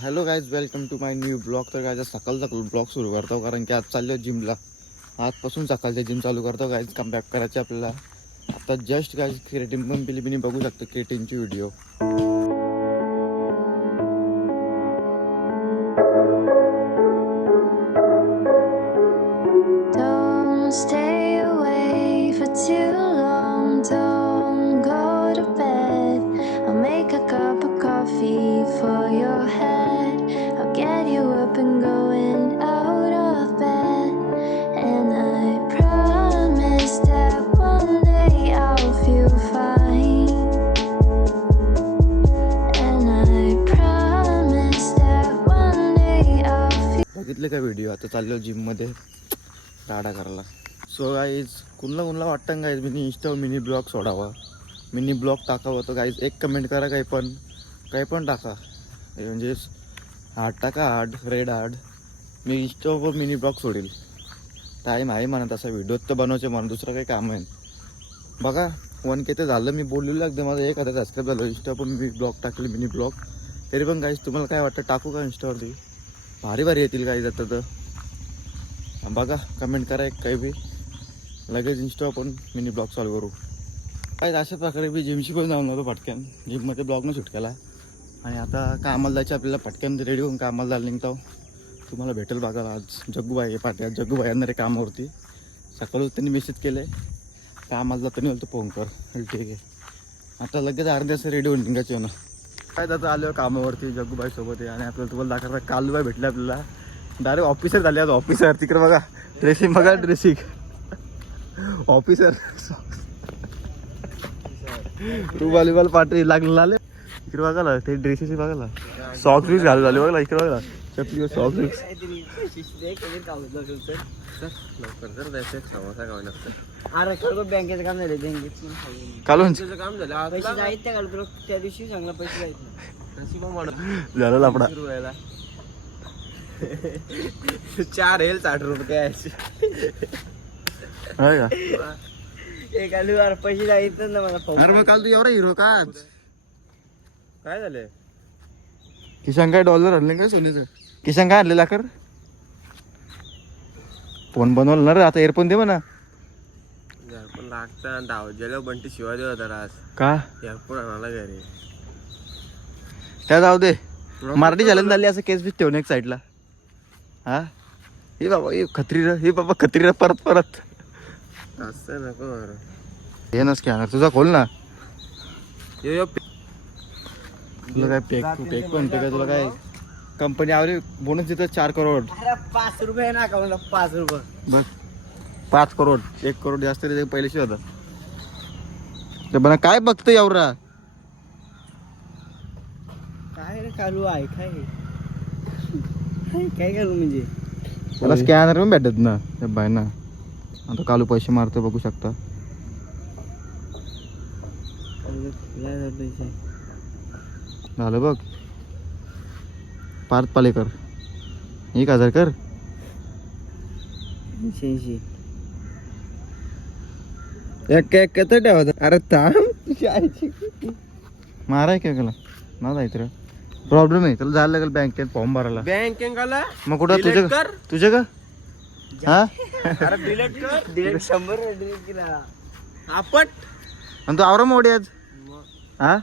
Hello guys welcome to my new vlog तर guys सकाळ सकाळ ब्लॉग सुरू करतो कारण की आज चाललो जिमला आजपासून सकाळच्या जिम चालू करतो गाईज कम बॅक करायचे आपल्याला. आता जस्ट गाईज क्रिएटिन पण पिली बिनी बघू शकतो क्रिएटिनची व्हिडिओ बघितले का व्हिडिओ आता चाललो जिममध्ये राडा करायला. सो गाईज कुणला कुणला वाटतं guys mini insta mini vlog सोडावा? मिनी ब्लॉग टाकावं तर गाईज एक कमेंट करा काही पण. काही पण टाका. हे म्हणजे हार्ड टाका हार्ड रेड हार्ड मी इंस्टावर मिनी ब्लॉग सोडेल. टाईम आहे म्हणा तसा व्हिडिओ तर बनवायचे म्हणा दुसरं काही काम आहे. बघा वन के ते झालं. मी बोललेलं अगदी माझं एक हजार सबस्क्राईब झालं इंस्टावर मी ब्लॉग टाकले मिनी ब्लॉग तरी पण गाईज तुम्हाला काय वाटतं? टाकू का इंस्टावरती भारी भारी येतील काही जातं तर. बघा कमेंट करा एक काही बी. लगेच इंस्टा पण मिनी ब्लॉग सॉल्व करू. काय अशा प्रकारे मी जिमशी पण जाऊन आलो पटकन. जिममध्ये ब्लॉगनं शूट केला. आणि आता कामाला जायचं आपल्याला पटकन रेडी होऊन कामाला जायला निघतो. तुम्हाला भेटेल बघा आज. जग्गूबाई हे पाठी आज जग्गूबाई येणार आहे कामावरती. सकाळी त्यांनी मेसेज केलं. आहे कामाला जाताना बोलतो फोन कर. ठीक आहे. आता लगेच अर्ध्या रेडी होऊन निघायचे ना. काय त्याचं आलं कामावरती जग्गूबाई सोबत आहे आणि आपल्याला तुम्हाला दाखवता कालूबाई भेटले आपल्याला. डायरेक्ट ऑफिसर झाले आज ऑफिसर तिकडे बघा ड्रेसिंग बघा ड्रेसिंग ऑफिसर तू वॉलीबॉल पाठी लागले आले. इकडे बघाला ते ड्रेसेस बघाला सॉक्स बीस घालू झाले बघा इकडे बघा लागतं अरे खरं बँकेचं काम झालं बँकेत कालून काम झालं पैसे जायत त्या काल तुला त्या दिवशी चांगला पैसे जायत झालं लापडा चार हेल साठ रुपये पैसे जायत ना मला फोन अरे मग काल तू एवढा हिरो का काय झालं किशन काय डॉलर आणले काय सोन्याचं किशन काय आणलेला कर फोन बनवलं ना रे आता एअरफोन दे म्हणा. पण लागतं. डाव गेलो बंटी शिवाय देव होता आज का? एअरपोर्ट आणायला घरी. त्या जाऊ दे. मराठी झालं झाली असं केस बीस ठेवून एक साईडला हा? हे बाबा हे खत्री र हे बाबा खत्री र परत परत. असं नको हे नस स्कॅनर तुझा खोल ना. यो यो तुला काय पेक पेक पण ते काय तुला काय कंपनी आवरी बोनस देतात चार करोड. अरे पाच रुपये ना अकाउंटला पाच रुपये. बघ पाच करोड. एक करोड जास्त रे पहिल्याशी होता ते बना काय बघतं एवढा काय रे कालू आहे काय हे? काय- काय करू म्हणजे? त्याला स्कॅनर पण भेटत ना त्या बाय ना आता कालू पैसे मारतो बघू शकता. कालू काय झालं पैसे? झालं बघ. पार्थ पालेकर. एक हजार कर ऐंशी ऐंशी एक एक कसं ठेवत अरे थांब. माराय काय त्याला ना जायचं रे प्रॉब्लेम आहे त्याला जायला लागेल बँकेत फॉर्म भरायला. आला मग कुठं? तुझं कर. तुझं का? हा? अरे डिलीट कर. डिलीट शंभर डिलीट केला. आपट. आणि तू आवरा मोडी आज? हा?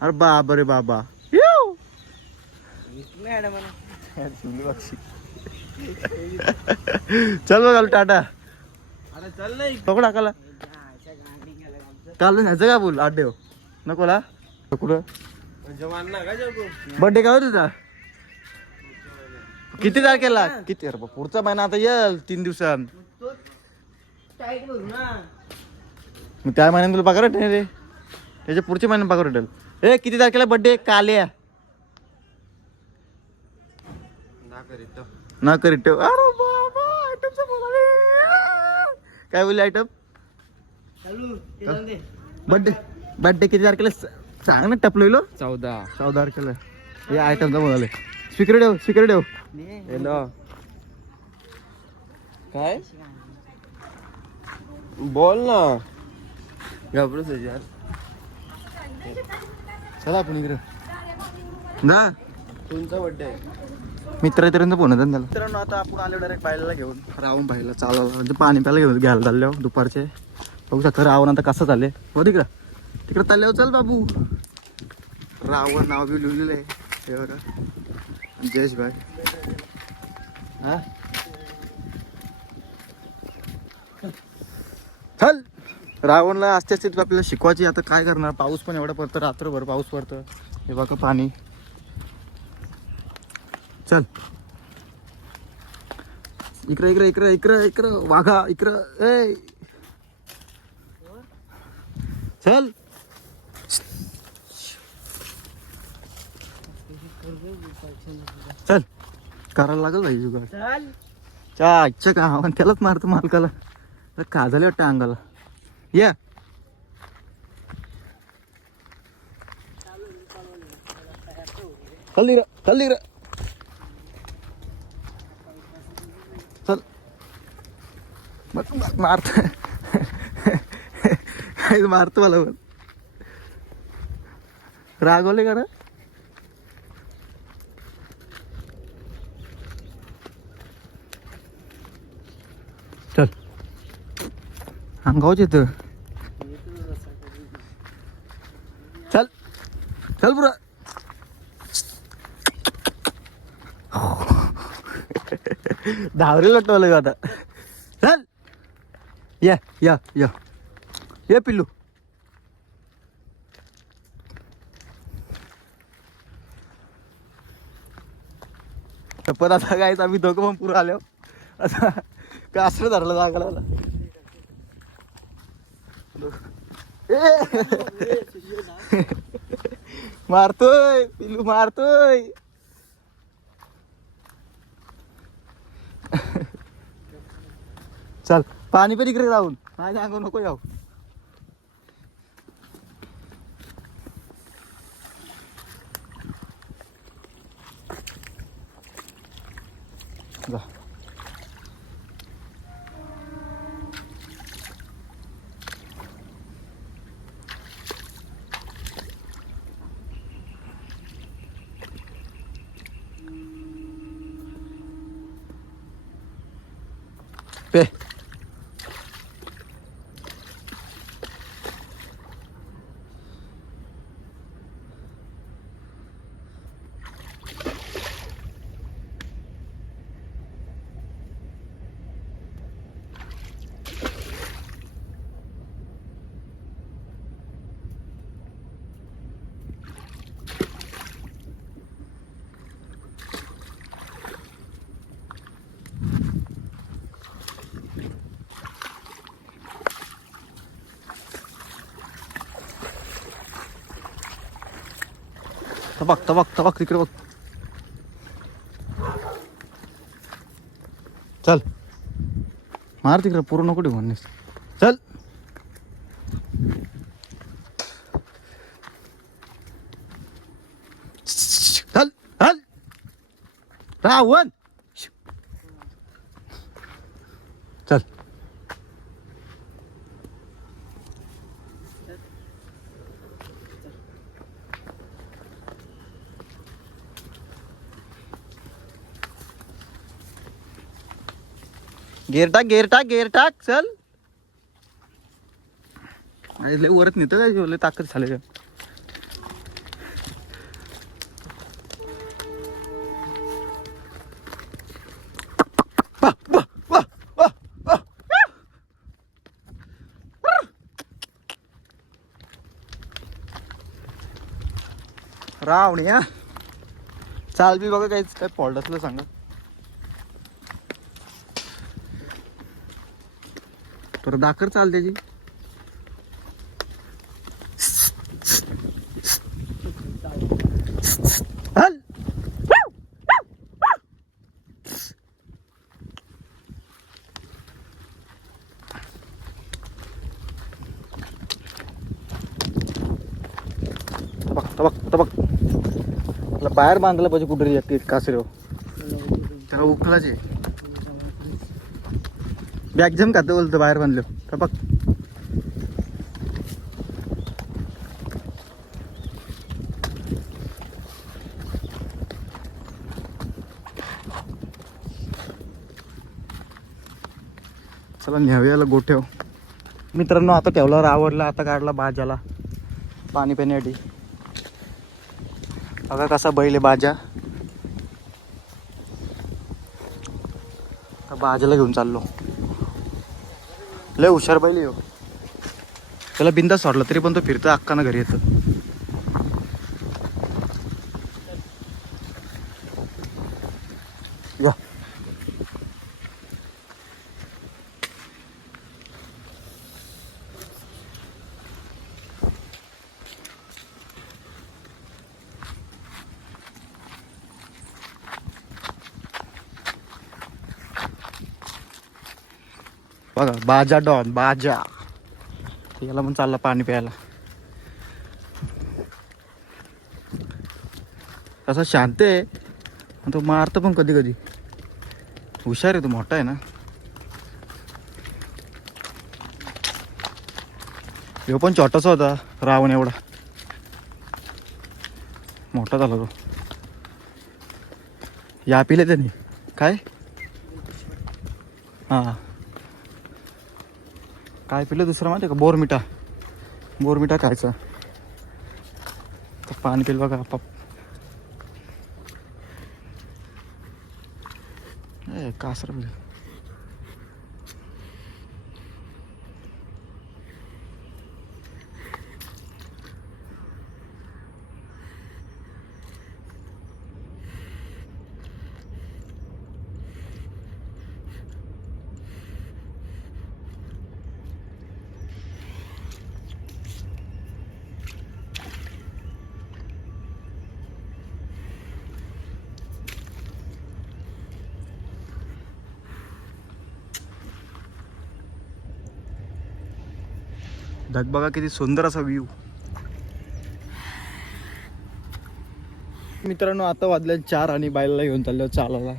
अरे बाबा रे बाबा. मॅडम चल बघ टाटा. चल नाही नको टाकाला काल न्यायचं का बोल? आठ देव नको ला. कुठं जवान ना काय जाऊ बर्थडे का हो तुझा? किती तारखेला? किती? अरे पुढचा महिना आता येल तीन ना मग त्या महिन्यात तुला पगार रे. त्याच्या पुढच्या महिन्यात पगार भेटेल. ए किती तारखेला बर्थडे काल्या ना करीत ना करीत ठेव अरे बाबा आयटमचा बोला काय बोलले आयटम बर्थडे बर्थडे किती तारखेला? सांग ना टपलेलो चौदा. चौदा तारखेला. हे आयटमचा बोलाले स्पीकर ठेव स्पीकर ठेव. हॅलो. काय? बोल ना. घाबरूच यार. चला आपण इकडे. जा. तुमचा बड्डे आहे मित्र इतरांचा फोन होता त्याला. मित्रांनो आता आपण आलो डायरेक्ट बायला घेऊन. रावण बायला चालवला म्हणजे पाणी प्यायला घेऊन घ्यायला चाललो दुपारचे. बघू शकता रावण आता कसं चालले हो तिकडं. तिकडं चालले चल बाबू. रावण नाव बी लिहिलेलं आहे. हे बघा. जयेश भाई. हा? चल. रावणला असते असते आपल्याला शिकवायची. आता काय करणार? पाऊस पण एवढा पडतं. रात्रभर पाऊस पडतं. हे बघा पाणी. चल. इकडं इकडं इकडं इकडं इकडं. वाघा इकडं. ए चल. चल. करायला लागल भाई जुगाड. चल. च्या आजच्या का? आपण त्यालाच मारतो मालकाला. अरे का झाले वाटतं अंगाला या. चल दिरा चल दिरा मग मारत मारतो मला पण. रागवले का रे? चल. अंगावच येतं. चल. चल पुरा. धावरे लटवलं का आता. या या या. ये पिल्लू. पण आता काय आम्ही दोघं पण पुरं आलो. आता काय असं धरलं जागाला मारतोय पिल्लू मारतोय चल पाणी पण इकडे जाऊन. माझ्या अंगावर नको जाऊ. तबक तबक तबक तिकडे बघ चल मार तिकडे पूर्ण नको म्हणणेस चल चल चल रावण चल गेर टाक गेर टाक गेर टाक चल. लय वरत नेतं काय लय ताकद झाले रावणी हा. चाल बी बघा काहीच काय फॉल्ट असलं सांगा. तर दाखर चाल त्याची. हल. तबक तबक त्याला बाहेर बांधलं पाहिजे कुठे कासरे त्याला उखलाचे. बॅग जम का बोलतो बाहेर बनलो? टपक चला न्याव्याला ठेव हो. मित्रांनो आता ठेवल्यावर आवडलं आता काढला भाज्याला पाणी पिण्यासाठी बघा कसा बैल भाज्या भाज्याला घेऊन चाललो. लय हुशार बैल हो. त्याला बिंदा सोडला तरी पण तो फिरतो अक्कानं घरी येतं बघा बाजा डॉन बाजा. याला पण चालला पाणी प्यायला. असा शांत आहे. तो मारतो पण कधी कधी. हुशार आहे तो मोठा आहे ना. ह्यो पण छोटासा होता रावण एवढा. मोठा झाला तो. या पिले त्यांनी. काय? हां. काय पिलं दुसरं माहिती आहे का? बोरमिठा. बोरमिठा खायचा. तर पाणी पिलं बघा पप कासर म्हणजे बघा किती सुंदर असा व्ह्यू मित्रांनो आता वाजले चार आणि बायला घेऊन चाललो चालायला.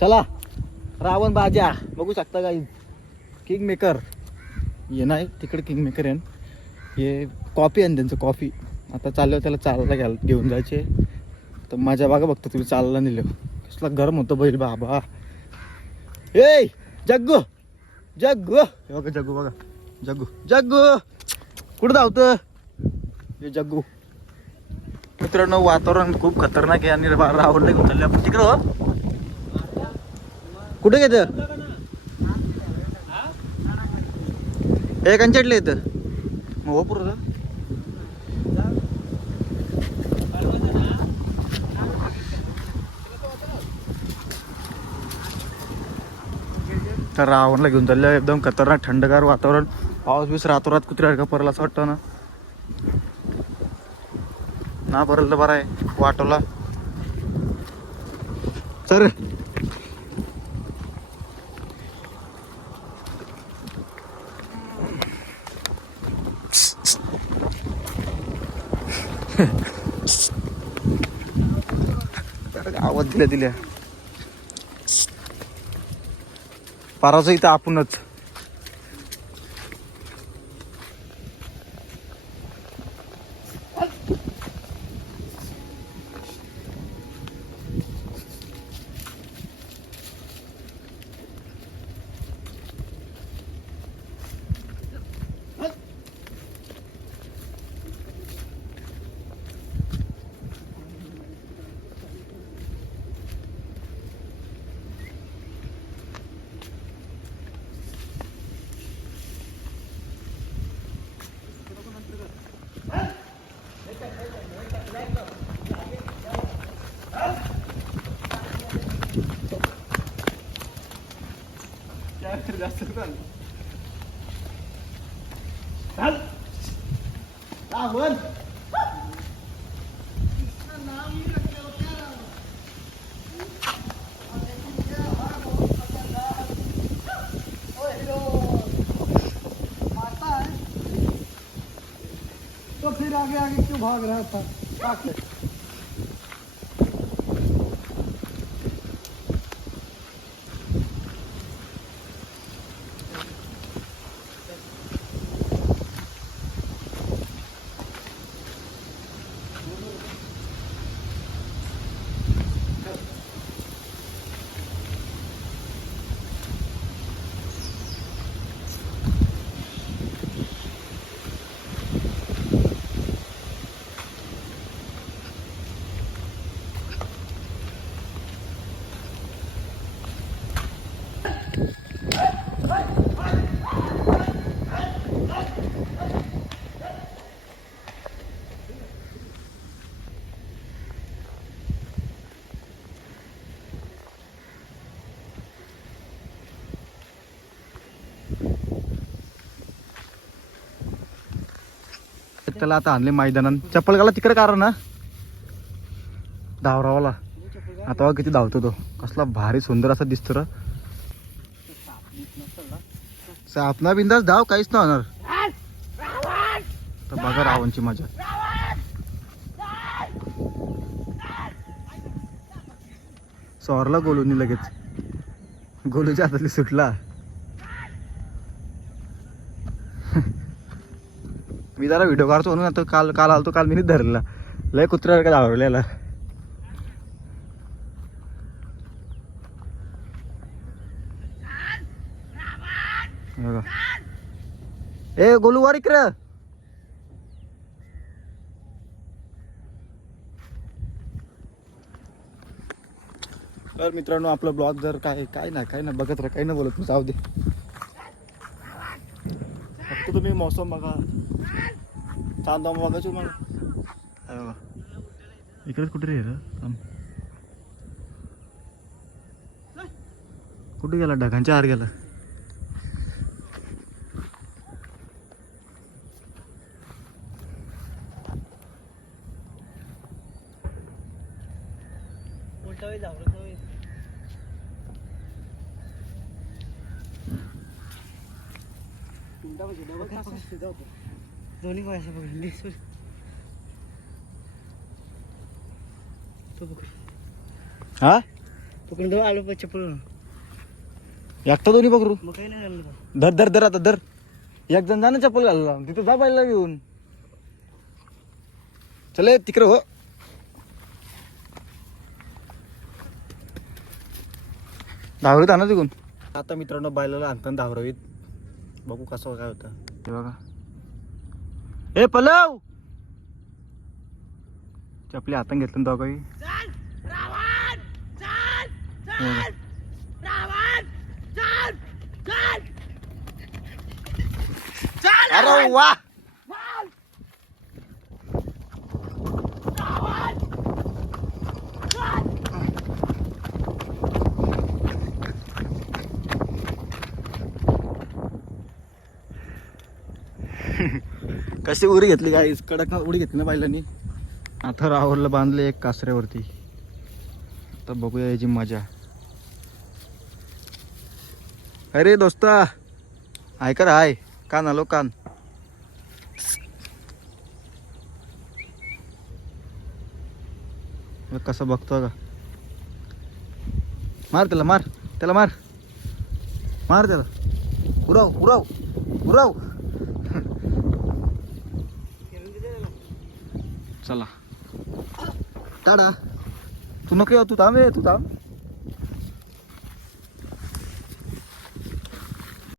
चला रावण बाजा बघू शकता काही किंग मेकर ये नाही तिकडे किंग मेकर आहे. हे कॉफी आहे त्यांचं कॉफी आता चाललो त्याला चालायला घ्याल घेऊन जायचे. तर माझ्या बघा बघतो तुम्ही चालायला नेलं. कसला गरम होतं बैल बाबा. ए जग्गू! जग्गू! हे बघा जग्गू बघा. जग्गू जग्गू! कुठं धावतं? हे जग्गू. मित्रांनो वातावरण खूप खतरनाक आहे आणि राहुल राहुलला घेऊन तिकडं हो. कुठे घेत हे कंचडले येतं. मग हो पुरं तर रावणला घेऊन चाललं एकदम खतरनाक थंडगार वातावरण. पाऊस बीस रातोरात कुत्र्या परला असं वाटतं ना. ना भरलं तर बरं आहे वाटोला. सर आवाज दिल्या दिल्या. पाराचं इथं आपणच. रावण तो फिर आगे आगे क्यों भाग रहा था? त्याला आता आणले मैदानात. चप्पल घाला तिकडे कारण ना? धावरावाला. आता किती धावतो तो. कसला भारी सुंदर असा दिसतो र. सापना बिंदास धाव काहीच ना होणार. तर बघा रावणची मजा. सॉरला गोलूनी लगेच. गोलूच्या हातातली सुटला. मी जरा व्हिडिओ काढतो म्हणून आता काल काल आलतो काल मी धरला. लय कुत्र्यासारखा धावलेला. हे ए गोलू वर इकडं. तर मित्रांनो आपला ब्लॉग जर काय काय ना काय ना बघत राहा काही ना बोलत मी जाऊ दे. फक्त तुम्ही मौसम बघा. चांदा बघायचो मला हे बघा. इकडेच कुठे रे थांब. कुठे गेला ढगांच्या आत गेला जाऊ दोन्ही पायाशी पकडली तो पकड. हा? पकडून दो आलो पण चप्पल एकटा दोन्ही पकडू? मग काही नाही झालं धर धर धर आता धर. एक जण जाणं चप्पल घालला. तिथं जा पाहिला घेऊन. चले तिकडे हो. धावरीत आणा तिकून आता मित्रांनो बायलाला आणताना धावरावीत बघू कसं काय होतं. ते बघा. ए पलव! चपली हातात घेतलं ना दोघाही. हो? अरे वा! कशी उडी घेतली काय कडक उडी घेतली ना बायलांनी आता राहुलला बांधले एक कासऱ्यावरती. आता बघूया याची मजा. अरे दोस्ता ऐकर हाय? कान आलो कान. कसं बघतो का? मार त्याला मार. त्याला मार. मार त्याला. उराव उराव उराव चला. टाडा. तू नको तू थांब तू थांब.